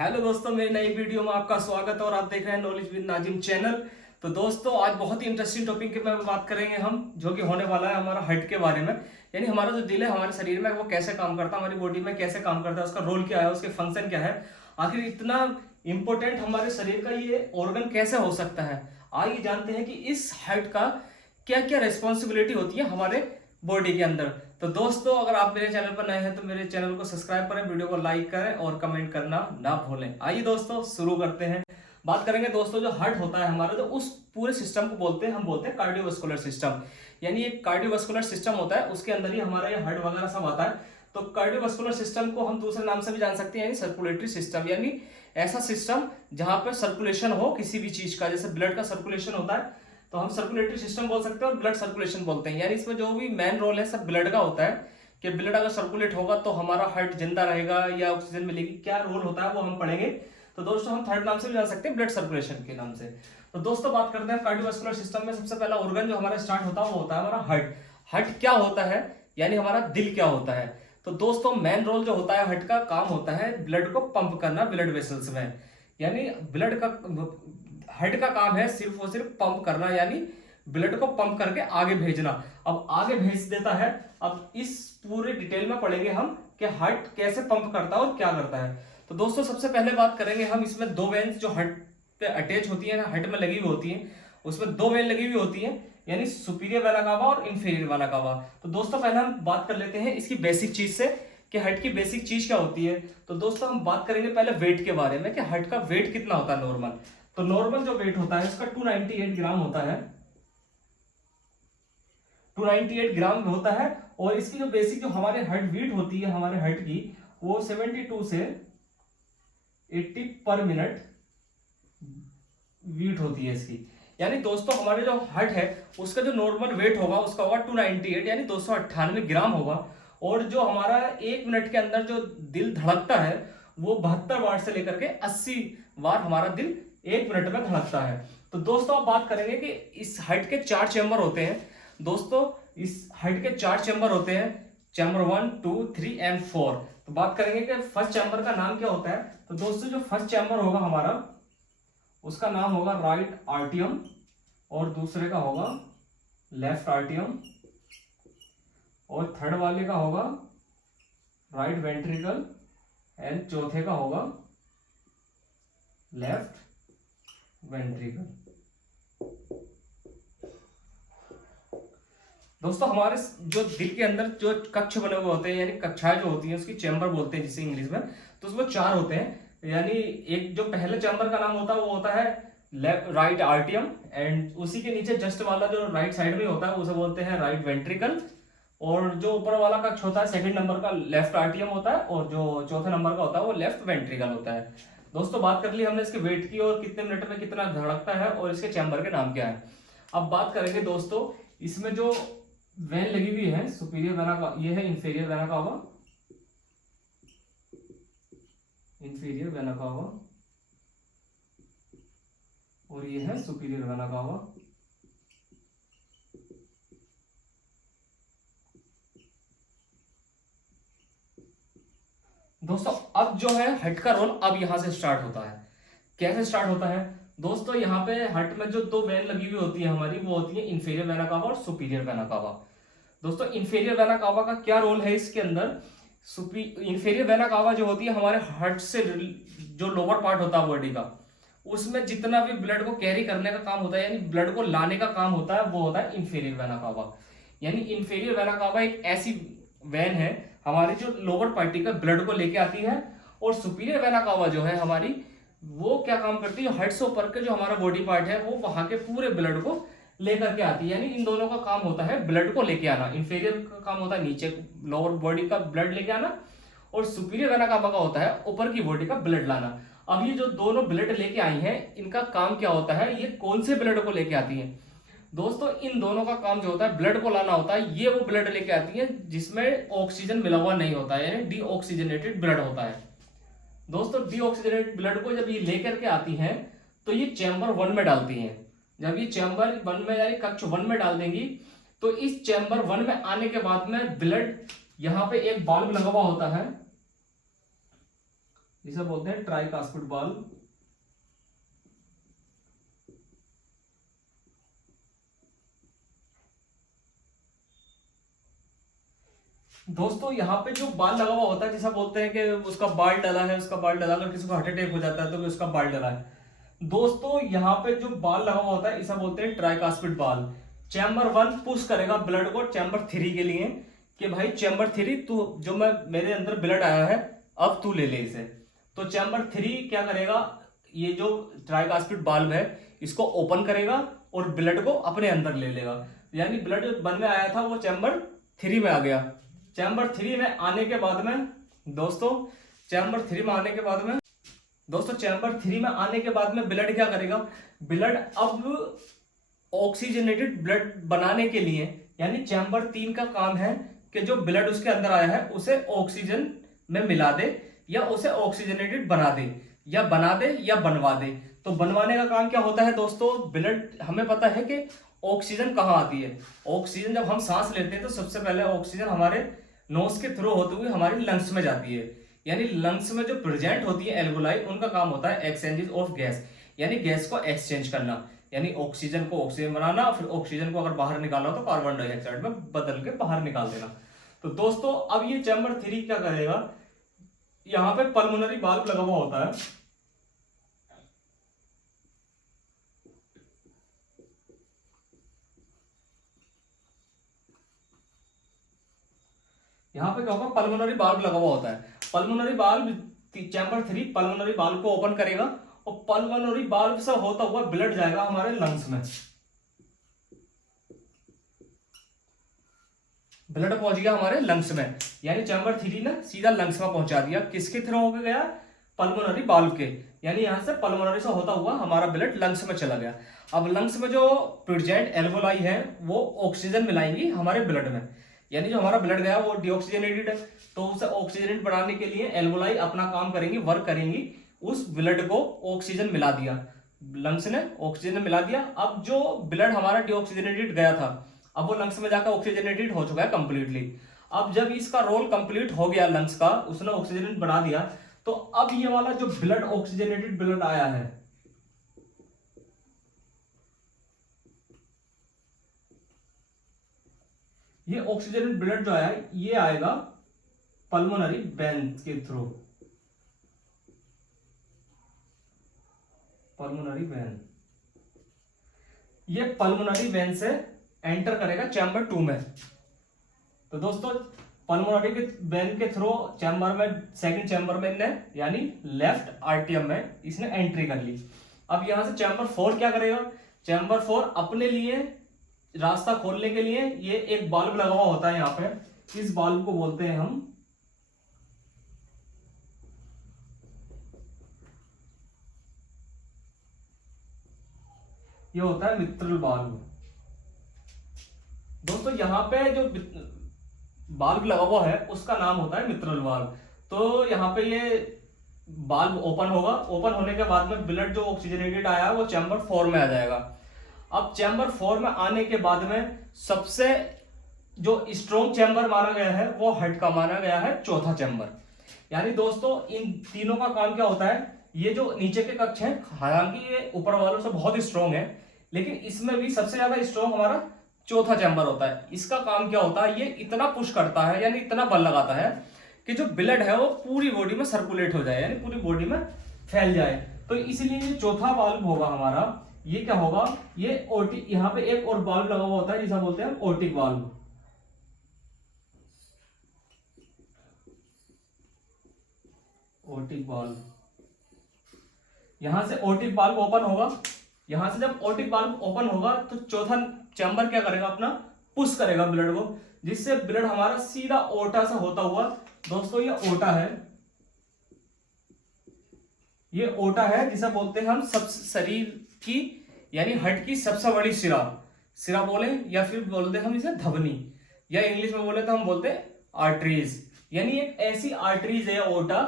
Hello दोस्तों, मेरी नई वीडियो में आपका स्वागत है और आप देख रहे हैं नॉलेज विद नाजिम चैनल। तो दोस्तों, आज बहुत ही इंटरेस्टिंग टॉपिक के में बात करेंगे हम, जो कि होने वाला है हमारा हार्ट के बारे में। यानी हमारा जो दिल है हमारे शरीर में, वो कैसे काम करता है, हमारी बॉडी में कैसे काम करता है, उसका रोल क्या है, उसके फंक्शन क्या है, आखिर इतना इंपॉर्टेंट हमारे शरीर का ये ऑर्गन कैसे हो सकता है। आइए जानते हैं कि इस हार्ट का क्या क्या रेस्पॉन्सिबिलिटी होती है हमारे बॉडी के अंदर। तो दोस्तों, अगर आप मेरे चैनल पर नए हैं तो मेरे चैनल को सब्सक्राइब करें, वीडियो को लाइक करें और कमेंट करना ना भूलें। आइए दोस्तों, शुरू करते हैं। बात करेंगे दोस्तों, जो हार्ट होता है हमारा, तो उस पूरे सिस्टम को हम बोलते हैं कार्डियोवास्कुलर सिस्टम। यानी एक कार्डियोवास्कुलर सिस्टम होता है, उसके अंदर ही हमारा ये हार्ट वगैरह सब आता है। तो कार्डियोवास्कुलर सिस्टम को हम दूसरे नाम से भी जान सकते हैं, यानी सर्कुलेटरी सिस्टम। यानी ऐसा सिस्टम जहां पर सर्कुलेशन हो किसी भी चीज का, जैसे ब्लड का सर्कुलेशन होता है तो हम सर्कुलेटरी सिस्टम बोल सकते हैं और ब्लड सर्कुलेशन बोलते हैं। यानी इसमें जो भी मेन रोल है सब ब्लड का होता है, कि ब्लड अगर सर्कुलेट होगा तो हमारा हार्ट जिंदा रहेगा या ऑक्सीजन मिलेगी। क्या रोल होता है वो हम पढ़ेंगे। तो दोस्तों, हम थर्ड नाम से भी जान सकते हैं, ब्लड सर्कुलेशन के नाम से। तो दोस्तों, बात करते हैं कार्डियोवास्कुलर सिस्टम में सबसे पहला ऑर्गन जो हमारा स्टार्ट होता है वो होता है हमारा हार्ट। हार्ट क्या होता है, यानी हमारा दिल क्या होता है। तो दोस्तों, मेन रोल जो होता है हार्ट का, काम होता है ब्लड को पंप करना ब्लड वेसल्स में। यानी ब्लड का हार्ट का काम है सिर्फ और सिर्फ पंप करना, यानी ब्लड को पंप करके आगे भेजना। अब आगे भेज देता है। अब इस पूरे डिटेल में पढ़ेंगे हम कि हार्ट कैसे पंप करता है और क्या करता है। तो दोस्तों, सबसे पहले बात करेंगे हम, इसमें दो वेन्स जो हार्ट पे अटैच होती है ना, हार्ट में लगी हुई होती है, उसमें दो वेन लगी हुई होती है, यानी सुपीरियर वेना कावा और इंफीरियर वेना कावा। तो दोस्तों, पहले हम बात कर लेते हैं इसकी बेसिक चीज से कि हार्ट की बेसिक चीज क्या होती है। तो दोस्तों, हम बात करेंगे पहले वेट के बारे में कि हार्ट का वेट कितना होता है नॉर्मल। तो नॉर्मल जो वेट होता है उसका 298 ग्राम होता है, 298 ग्राम होता है। और इसकी जो बेसिक जो हमारे हार्ट बीट होती है हमारे हार्ट की, वो 72 से 80 पर मिनट बीट होती है इसकी। यानी दोस्तों, हमारे जो हार्ट है उसका जो नॉर्मल वेट होगा उसका होगा 298 यानी 298 ग्राम होगा। और जो हमारा 1 मिनट के अंदर जो दिल धड़कता है वो 72 बार से लेकर के 80 बार हमारा दिल 1 मिनट में धड़कता है। तो दोस्तों, अब बात करेंगे कि इस हार्ट के 4 चैम्बर होते हैं। दोस्तों, इस हार्ट के 4 चैम्बर होते हैं, चैम्बर 1, 2, 3 एंड 4। तो बात करेंगे कि फर्स्ट चैम्बर का नाम क्या होता है। तो दोस्तों, जो फर्स्ट चैम्बर होगा हमारा उसका नाम होगा राइट आर्टियम और दूसरे का होगा लेफ्ट आर्टियम और थर्ड वाले का होगा राइट वेंट्रिकल एंड चौथे का होगा लेफ्ट वेंट्रिकल। दोस्तों, हमारे जो दिल के अंदर जो कक्ष बने हुए होते हैं, यानी कक्षाएं जो होती हैं उसकी चैम्बर बोलते हैं जिसे इंग्लिश में, तो उसमें 4 होते हैं। यानी एक जो पहले चैम्बर का नाम होता है वो होता है राइट आर्टियम, एंड उसी के नीचे जस्ट वाला जो राइट साइड में होता है उसे बोलते हैं राइट वेंट्रिकल। और जो ऊपर वाला कक्ष होता है सेकंड नंबर का लेफ्ट आर्टियम होता है, और जो चौथे नंबर का होता है वो लेफ्ट वेंट्रिकल होता है। दोस्तों, बात कर ली हमने इसके वेट की और कितने मिनट में कितना धड़कता है और इसके चैम्बर के नाम क्या है। अब बात करेंगे दोस्तों, इसमें जो वेन लगी हुई है सुपीरियर वेना का, ये है इंफीरियर वेना का होगा, इंफीरियर वेना का होगा, और ये है सुपीरियर वेना का होगा। दोस्तों, अब जो है हार्ट का रोल अब यहां से स्टार्ट होता है। कैसे स्टार्ट होता है दोस्तों, यहाँ पे हार्ट में जो दो वेन लगी हुई होती है हमारी, वो होती है इंफीरियर वेना कावा और सुपीरियर वेना कावा। दोस्तों, इंफीरियर वेना कावा का क्या रोल है इसके अंदर। इंफीरियर वेना कावा जो होती है हमारे हार्ट से जो लोअर पार्ट होता है बॉडी का, उसमें जितना भी ब्लड को कैरी करने का काम होता है, यानी ब्लड को लाने का काम होता है, वो होता है इंफीरियर वेना कावा। यानी इंफीरियर वेना कावा एक ऐसी वेन है हमारी जो लोअर पार्टी का ब्लड को लेके आती है। और सुपीरियर वेना कावा जो है हमारी, वो क्या काम करती है, हार्ट से ऊपर के जो हमारा बॉडी पार्ट है वो वहां के पूरे ब्लड को लेकर के आती है। यानी इन दोनों का काम होता है ब्लड को लेके आना। इंफीरियर का काम होता है नीचे लोअर बॉडी का ब्लड लेके आना, और सुपीरियर वेना कावा का होता है ऊपर की बॉडी का ब्लड लाना। अब ये जो दोनों ब्लड लेके आई हैं, इनका काम क्या होता है, ये कौन से ब्लड को लेके आती हैं। दोस्तों, इन दोनों का काम जो होता है ब्लड को लाना होता है। ये वो ब्लड लेके आती है जिसमें ऑक्सीजन मिला हुआ नहीं होता है, यानी डीऑक्सीजनेटेड ब्लड होता है। दोस्तों, डीऑक्सीजनेटेड ब्लड को जब ये लेकर के आती हैं तो ये चैम्बर 1 में डालती हैं। जब ये चैम्बर 1 में यानी कक्ष 1 में डाल देंगी, तो इस चैम्बर 1 में आने के बाद में ब्लड, यहाँ पे एक वाल्व लगा हुआ होता है, जिसे बोलते हैं ट्राइकास्पिड वाल्व। दोस्तों यहाँ पे जो बाल लगा हुआ होता है, जैसा बोलते हैं कि उसका बाल डला है, उसका बाल डला, अगर किसी को हार्ट अटैक हो जाता है तो उसका बाल डला है। दोस्तों यहाँ पे जो बाल लगा हुआ होता है इसे बोलते हैं ट्राइकास्पिड बाल। चैम्बर 1 पुश करेगा ब्लड को चैम्बर 3 के लिए कि भाई चैम्बर 3 तू, जो मैं मेरे अंदर ब्लड आया है अब तू ले ले इसे। तो चैम्बर 3 क्या करेगा, ये जो ट्राइकास्पिड बाल्व है इसको ओपन करेगा और ब्लड को अपने अंदर ले लेगा। यानी ब्लड जो 1 में आया था वो चैम्बर 3 में आ गया। चैम्बर 3 में आने के बाद में दोस्तों, चैम्बर 3 में आने के बाद में दोस्तों चैम्बर 3 में आने के बाद में ब्लड क्या करेगा, ब्लड अब ऑक्सीजनेटेड ब्लड बनाने के लिए, यानी चैम्बर 3 का काम है कि जो ब्लड उसके अंदर आया है उसे ऑक्सीजन में मिला दे या उसे ऑक्सीजनेटेड बना दे या बनवा दे। तो बनवाने का काम क्या होता है दोस्तों, ब्लड, हमें पता है कि ऑक्सीजन कहाँ आती है। ऑक्सीजन जब हम सांस लेते हैं तो सबसे पहले ऑक्सीजन हमारे नोज के थ्रू होते हुए हमारी लंग्स में जाती है। यानी लंग्स में जो प्रेजेंट होती है एल्वोलाई, उनका काम होता है एक्सचेंजेस ऑफ गैस, यानी गैस को एक्सचेंज करना, यानी ऑक्सीजन को ऑक्सीजन बनाना, फिर ऑक्सीजन को अगर बाहर निकालना हो तो कार्बन डाइऑक्साइड में बदल के बाहर निकाल देना। तो दोस्तों अब ये चैम्बर 3 क्या करेगा, यहाँ पे पल्मोनरी वाल्व लगा हुआ होता है। यहाँ पे क्या होगा, पल्मोनरी वाल्व लगा हुआ होता है। Pulmonary valve, chamber 3 pulmonary valve को ओपन करेगा और पल्मोनरी वाल्व से होता हुआ ब्लड जाएगा हमारे लंग्स में। ब्लड पहुंच गया हमारे लंग्स में, यानी चैम्बर 3 ने सीधा लंग्स में पहुंचा दिया। किसके थ्रू होकर गया, पल्मोनरी वाल्व के, यानी यहां से पल्मोनरी से होता हुआ हमारा ब्लड लंग्स में चला गया। अब लंग्स में जो प्रेजेंट एल्वोलाई है वो ऑक्सीजन मिलाएंगी हमारे ब्लड में, यानी जो हमारा ब्लड गया वो डीऑक्सीजनेटेड है, तो उसे ऑक्सीजनेट बनाने के लिए एल्वोलाई अपना काम करेंगी, वर्क करेंगी। उस ब्लड को ऑक्सीजन मिला दिया, लंग्स ने ऑक्सीजन मिला दिया। अब जो ब्लड हमारा डीऑक्सीजनेटेड गया था अब वो लंग्स में जाकर ऑक्सीजनेटेड हो चुका है कंप्लीटली। अब जब इसका रोल कंप्लीट हो गया लंग्स का, उसने ऑक्सीजन बना दिया, तो अब ये वाला जो ब्लड ऑक्सीजनेटेड ब्लड आया है, ये ऑक्सीजनेटेड ब्लड जो आया है ये आएगा पल्मोनरी वेन के थ्रू, पल्मोनरी वेन। ये पल्मोनरी वेन से एंटर करेगा चैम्बर 2 में। तो दोस्तों पल्मोनरी के वेन के थ्रू चैम्बर में, सेकंड चैम्बर में ने, यानी लेफ्ट आर्टियम में इसने एंट्री कर ली। अब यहां से चैम्बर 4 क्या करेगा, चैम्बर 4 अपने लिए रास्ता खोलने के लिए ये एक बाल्ब लगा हुआ होता है यहाँ पे, इस बाल्ब को बोलते हैं हम ये होता है मित्रल बाल्ब। दोस्तों यहाँ पे जो बाल्ब लगा हुआ है उसका नाम होता है मित्रल बाल्ब। तो यहाँ पे ये बाल्ब ओपन होगा, ओपन होने के बाद में ब्लड जो ऑक्सीजनेटेड आया है वो चैम्बर 4 में आ जाएगा। अब चैम्बर 4 में आने के बाद में सबसे जो स्ट्रॉन्ग चैम्बर माना गया है वो हार्ट का माना गया है चौथा चैम्बर। यानी दोस्तों इन तीनों का काम क्या होता है, ये जो नीचे के कक्ष हैं हालांकि ये ऊपर वालों से बहुत स्ट्रॉन्ग है, लेकिन इसमें भी सबसे ज्यादा स्ट्रॉन्ग हमारा चौथा चैम्बर होता है। इसका काम क्या होता है, ये इतना पुश करता है, यानी इतना बल लगाता है कि जो ब्लड है वो पूरी बॉडी में सर्कुलेट हो जाए, यानी पूरी बॉडी में फैल जाए। तो इसलिए ये चौथा वाल्व होगा हमारा, ये क्या होगा, ये ओटी, यहाँ पे एक और वाल्व लगा हुआ होता है जिसे बोलते हैं ओटिक वाल्व। ओटिक वाल्व, यहां से ओटिक वाल्व ओपन होगा। यहां से जब ओटिक वाल्व ओपन होगा तो चौथा चैम्बर क्या करेगा, अपना पुश करेगा ब्लड को, जिससे ब्लड हमारा सीधा ओटा से होता हुआ, दोस्तों ये ओटा है, ये ओटा है जिसे बोलते हैं हम सब शरीर की, यानी हार्ट की सबसे बड़ी सिरा बोले या फिर बोलते हैं हम इसे धमनी, या इंग्लिश में बोले तो हम बोलते हैं आर्टरीज। यानी एक ऐसी आर्टरीज है ओटा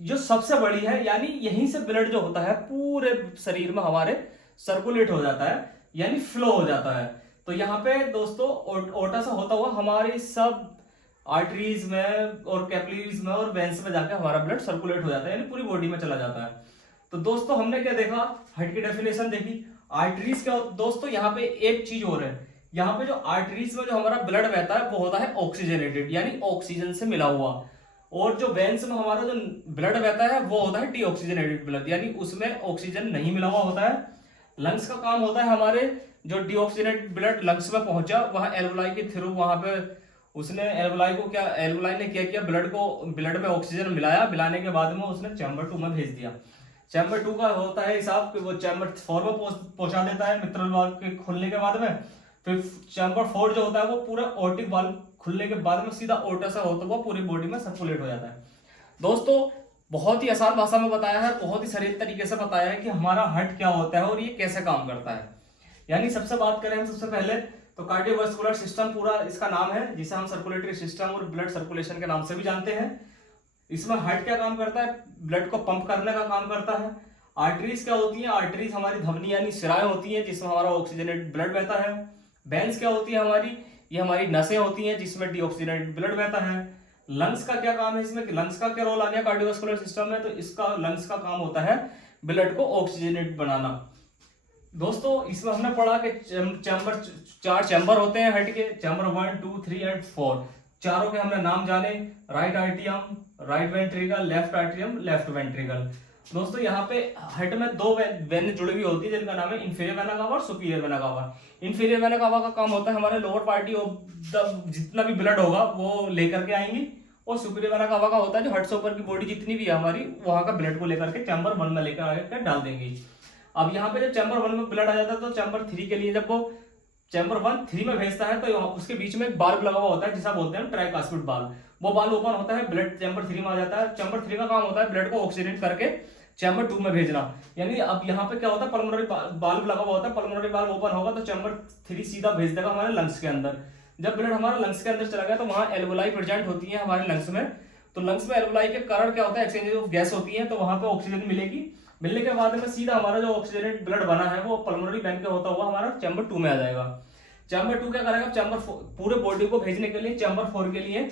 जो सबसे बड़ी है, यानी यहीं से ब्लड जो होता है पूरे शरीर में हमारे सर्कुलेट हो जाता है, यानी फ्लो हो जाता है। तो यहाँ पे दोस्तों ओटा से होता हुआ हमारे सब आर्टरीज में और कैपिलरीज में और वेन्स में जाके हमारा ब्लड सर्कुलेट हो जाता है, यानी पूरी बॉडी में चला जाता है। तो दोस्तों हमने क्या देखा, हार्ट की डेफिनेशन देखी। आर्टरीज क्या दोस्तों, यहाँ पे एक चीज और है, यहाँ पे जो आर्टरीज में जो हमारा ब्लड बहता है वो होता है ऑक्सीजनेटेड, यानी ऑक्सीजन से मिला हुआ, और जो वेन्स में हमारा जो ब्लड बहता है वो होता है डीऑक्सीजनेटेड ब्लड, यानी उसमें ऑक्सीजन नहीं मिला हुआ होता है। लंग्स का काम होता है हमारे, जो डीऑक्सीजनेटेड ब्लड लंग्स में पहुंचा, वहां एल्वोलाई के थ्रू वहां पे उसने एल्वोलाई ने क्या किया, ब्लड में ऑक्सीजन मिलाया, मिलाने के बाद में उसने चैम्बर 2 में भेज दिया। चैम्बर 2 का होता है हिसाब कि वो चैम्बर 4 में पहुंचा देता है मिट्रल वाल्व के खुलने के बाद में। फिर चैम्बर 4 जो होता है वो पूरा ऑर्टिक वाल्व खुलने के बाद में सीधा ओटा से होता हुआ पूरी बॉडी में सर्कुलेट हो जाता है। दोस्तों बहुत ही आसान भाषा में बताया है, बहुत ही सरल तरीके से बताया है कि हमारा हार्ट क्या होता है और ये कैसे काम करता है। यानी सबसे बात करें हम सबसे पहले तो कार्डियोवास्कुलर सिस्टम पूरा इसका नाम है, जिसे हम सर्कुलेटरी सिस्टम और ब्लड सर्कुलेशन के नाम से भी जानते हैं। इसमें हार्ट क्या काम करता है, ब्लड को पंप करने का काम करता है। आर्टरीज क्या होती है, आर्टरीज हमारी धमनी यानी शिराएं होती हैं जिसमें हमारा ऑक्सीजनेटेड ब्लड बहता है। वेन्स क्या होती है हमारी, ये हमारी नसें होती हैं जिसमें डीऑक्सीजनेटेड ब्लड बहता है। लंग्स का क्या काम है इसमें, लंग्स का क्या रोल आ गया कार्डियोवास्कुलर सिस्टम में, तो इसका लंग्स का काम होता है ब्लड को ऑक्सीजनेट बनाना। दोस्तों इसमें हमने पढ़ा कि चैम्बर 4 चैम्बर होते हैं हार्ट के, चैम्बर 1, 2, 3 एंड 4। चारों के हमने नाम जाने, right आर्टियम, right ventricle, left आर्टियम, left ventricle. दोस्तों यहाँ पे हार्ट में 2 वेन जुड़ी हुई होती है जिनका नाम है इंफीरियर वेना कावा और superior vena cava. Inferior vena cava का काम होता है हमारे लोअर पार्टी ऑफ जितना भी ब्लड होगा वो लेकर के आएंगी, और सुपीरियर वेना कावा का होता है जो हार्ट से ऊपर की बॉडी जितनी भी है हमारी वहां का ब्लड को लेकर के चैम्बर 1 में लेकर आकर डाल देंगी। अब यहाँ पे जब चैम्बर 1 में ब्लड आ जाता है तो चैम्बर 3 के लिए जब वो चैम्बर 1 3 में भेजता है तो उसके बीच में एक बाल्ब लगा हुआ होता है जिसे बोलते हैं ट्राइकास्पिड बाल्ब। वो बाल्ब ओपन होता है, ब्लड चैम्बर 3 में आ जाता है। चैम्बर 3 का काम होता है ब्लड को ऑक्सीडेट करके चैम्बर 2 में भेजना। यानी अब यहाँ पे क्या होता है, पल्मोनरी बाल्ब लगा हुआ होता है, पल्मोनरी बाल्ब ओपन होगा तो चैम्बर 3 सीधा भेज देगा हमारे लंग्स के अंदर। जब ब्लड हमारे लंग्स के अंदर चला गया तो वहां एल्वोलाई प्रेजेंट होती है हमारे लंग्स में, तो लंग्स में एल्वोलाई के कारण क्या होता है, एक्सचेंज ऑफ गैस होती है, तो वहां पे ऑक्सीजन मिलेगी। मिलने के बाद में सीधा हमारा जो ऑक्सीजनेट ब्लड बना है वो पल्मोनरी वेन के होता हुआ हमारा चैम्बर 2 में आ जाएगा। चैम्बर 2 क्या करेगा, चैम्बर पूरे बॉडी को भेजने के लिए चैम्बर 4 के लिए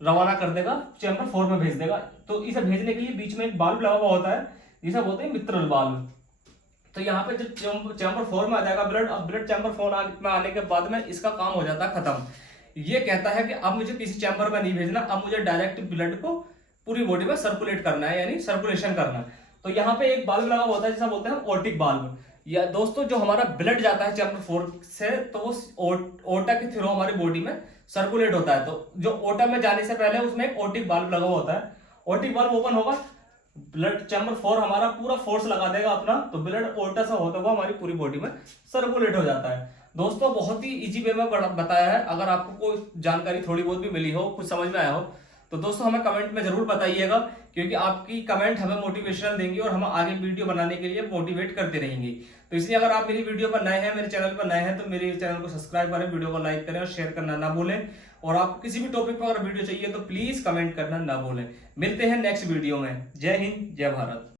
रवाना कर देगा, चैम्बर 4 में भेज देगा। तो इसे भेजने के लिए बीच में एक बाल्ब लगा हुआ होता है जिसे बोलते हैं मित्रल बाल्ब। तो यहाँ पे जब चैम्बर 4 में आ जाएगा ब्लड, अब ब्लड चैम्बर 4 में आने के बाद में इसका काम हो जाता है खत्म। ये कहता है कि अब मुझे किसी चैम्बर में नहीं भेजना, अब मुझे डायरेक्ट ब्लड को पूरी बॉडी में सर्कुलेट करना है, यानी सर्कुलेशन करना है। तो यहाँ पे एक बाल्ब लगा होता है जिसे बोलते हैं ओर्टिक बाल्ब। या दोस्तों जो हमारा ब्लड जाता है चैम्बर 4 से तो वो ओटा के थ्रू हमारी बॉडी में सर्कुलेट होता है। तो जो ओटा में जाने से पहले उसमें एक ओर्टिक बाल्ब लगा हुआ होता है, ओर्टिक बाल्ब ओपन होगा, ब्लड चैम्बर 4 हमारा पूरा फोर्स लगा देगा अपना, तो ब्लड ओटा से होता हुआ हमारी पूरी बॉडी में सर्कुलेट हो जाता है। दोस्तों बहुत ही इजी वे में बताया है। अगर आपको कोई जानकारी थोड़ी बहुत भी मिली हो, कुछ समझ में आया हो, तो दोस्तों हमें कमेंट में जरूर बताइएगा, क्योंकि आपकी कमेंट हमें मोटिवेशनल देंगी और हम आगे वीडियो बनाने के लिए मोटिवेट करते रहेंगे। तो इसलिए अगर आप मेरी वीडियो पर नए हैं, मेरे चैनल पर नए हैं, तो मेरे चैनल को सब्सक्राइब करें, वीडियो को लाइक करें और शेयर करना ना भूलें। और आपको किसी भी टॉपिक पर अगर वीडियो चाहिए तो प्लीज कमेंट करना ना भूलें। मिलते हैं नेक्स्ट वीडियो में। जय हिंद, जय भारत।